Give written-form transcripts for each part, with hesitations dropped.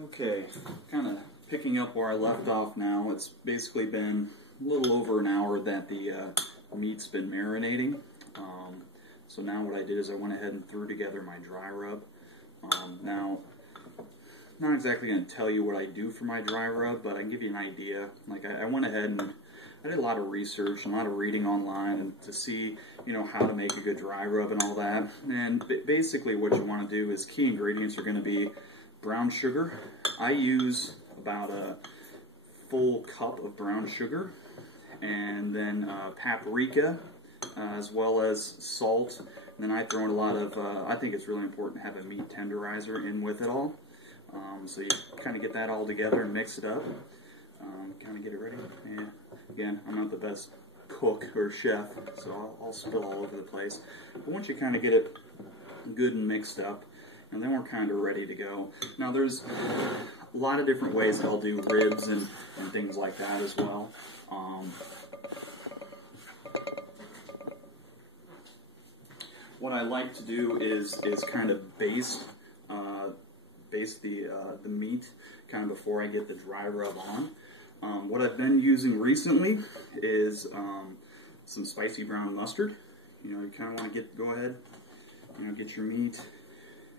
Okay, kind of picking up where I left off now. It's basically been a little over an hour that the meat's been marinating. So now what I did is I went ahead and threw together my dry rub. Now, not exactly going to tell you what I do for my dry rub, but I can give you an idea. Like I went ahead and I did a lot of research, a lot of reading online and to see, how to make a good dry rub and all that. And basically what you want to do is key ingredients are going to be brown sugar. I use about a full cup of brown sugar, and then paprika, as well as salt. And then I throw in a lot of, I think it's really important to have a meat tenderizer in with it all. So you kind of get that all together and mix it up. Kind of get it ready. And again, I'm not the best cook or chef, so I'll spill all over the place. But once you kind of get it good and mixed up, and then we're kind of ready to go. Now there's a lot of different ways that I'll do ribs and things like that as well. What I like to do is kind of baste the meat kind of before I get the dry rub on. What I've been using recently is some spicy brown mustard. You kind of want to go ahead, get your meat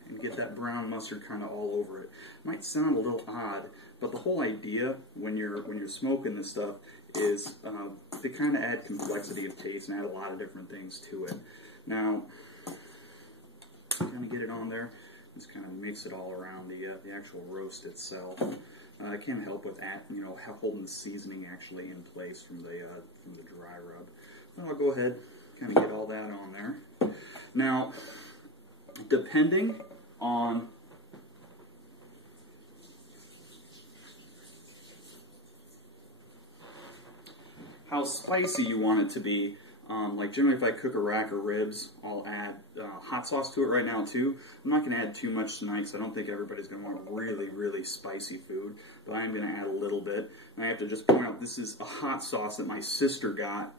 and get that brown mustard kind of all over it. Might sound a little odd, but the whole idea when you're smoking this stuff is to kind of add complexity of taste and add a lot of different things to it. Now, kind of get it on there. Just kind of mix it all around the actual roast itself. I can't help with holding the seasoning actually in place from the dry rub. So I'll go ahead, kind of get all that on there. Now, depending on how spicy you want it to be. Like generally if I cook a rack of ribs, I'll add hot sauce to it right now too. I'm not going to add too much tonight because I don't think everybody's going to want really, really spicy food. But I am going to add a little bit. And I have to just point out this is a hot sauce that my sister got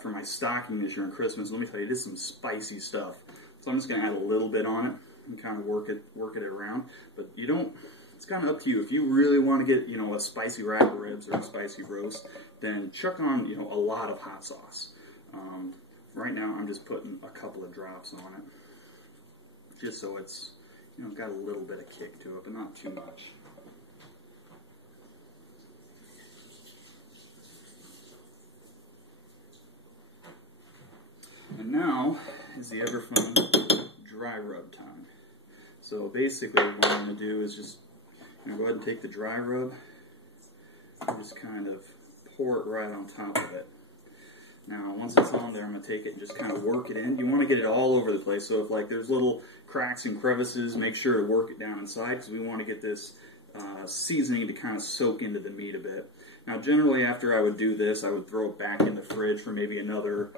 for my stocking this year on Christmas. Let me tell you, it is some spicy stuff. So I'm just going to add a little bit on it and kind of work it around. But it's kind of up to you. If you really want to get, a spicy rack of ribs or a spicy roast, then chuck on, a lot of hot sauce. Right now I'm just putting a couple of drops on it, just so it's, got a little bit of kick to it, but not too much. And now is the ever fun dry rub time. So basically what I'm going to do is just go ahead and take the dry rub and just kind of pour it right on top of it. Now, once it's on there, I'm going to take it and just kind of work it in. You want to get it all over the place, so if there's little cracks and crevices, make sure to work it down inside because we want to get this seasoning to kind of soak into the meat a bit. Now, generally after I would do this, I would throw it back in the fridge for maybe another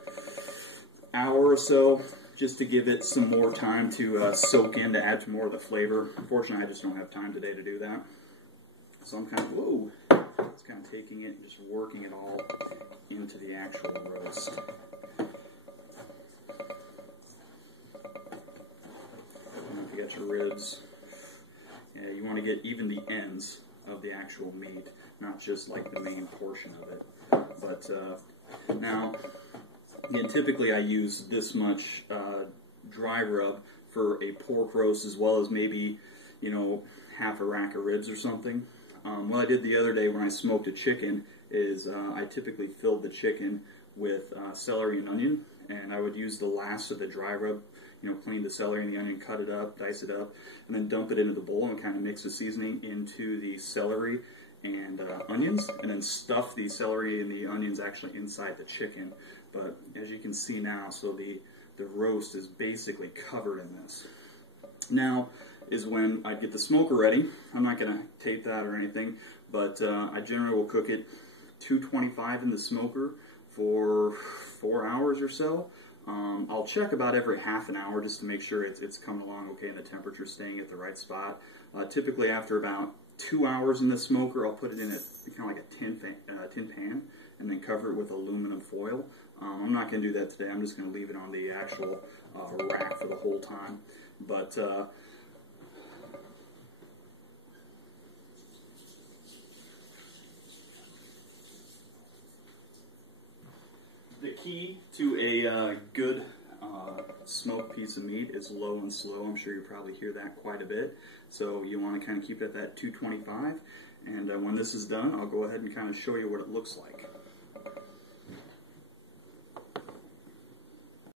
hour or so just to give it some more time to soak in, to add more of the flavor. Unfortunately, I just don't have time today to do that. So I'm kind of taking it and just working it all into the actual roast. And if you got your ribs, you want to get even the ends of the actual meat, not just like the main portion of it. But now, again, typically I use this much dry rub for a pork roast as well as maybe, half a rack of ribs or something. What I did the other day when I smoked a chicken is I typically filled the chicken with celery and onion, and I would use the last of the dry rub, clean the celery and the onion, cut it up, dice it up, and then dump it into the bowl and kind of mix the seasoning into the celery and onions, and then stuff the celery and the onions actually inside the chicken. But as you can see now, so the roast is basically covered in this. Now is when I get the smoker ready. I'm not going to tape that or anything, but I generally will cook it 225 in the smoker for 4 hours or so. I'll check about every half an hour just to make sure it's coming along okay and the temperature's staying at the right spot. Typically after about 2 hours in the smoker, I'll put it in kind of like a tin pan and then cover it with aluminum foil. I'm not going to do that today. I'm just going to leave it on the actual rack for the whole time. But the key to a good smoked piece of meat is low and slow. I'm sure you probably hear that quite a bit. So you want to kind of keep it at that 225. And when this is done, I'll go ahead and kind of show you what it looks like.